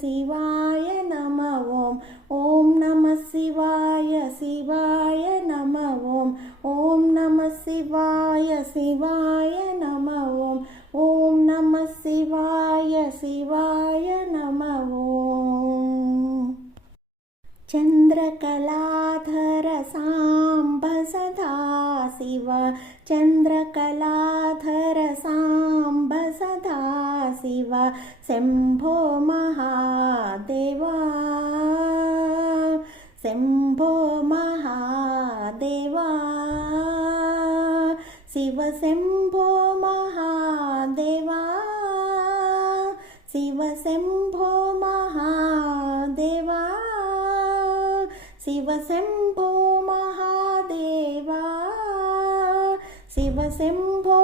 शिवाय नमः ॐ नमः शिवाय शिवाय नमः ॐ नमः शिवाय शिवाय नमः ॐ नमः शिवाय शिवाय नमः चन्द्रकलाधर साम्ब सदा शिव चन्द्रकलाधर साम्ब सदा शिव शम्भो महादेवा शम्भो महादेवा शिव शम्भो महादेवा शिव शम्भो महादेवा शिव शम्भो महादेवा शिव शम्भो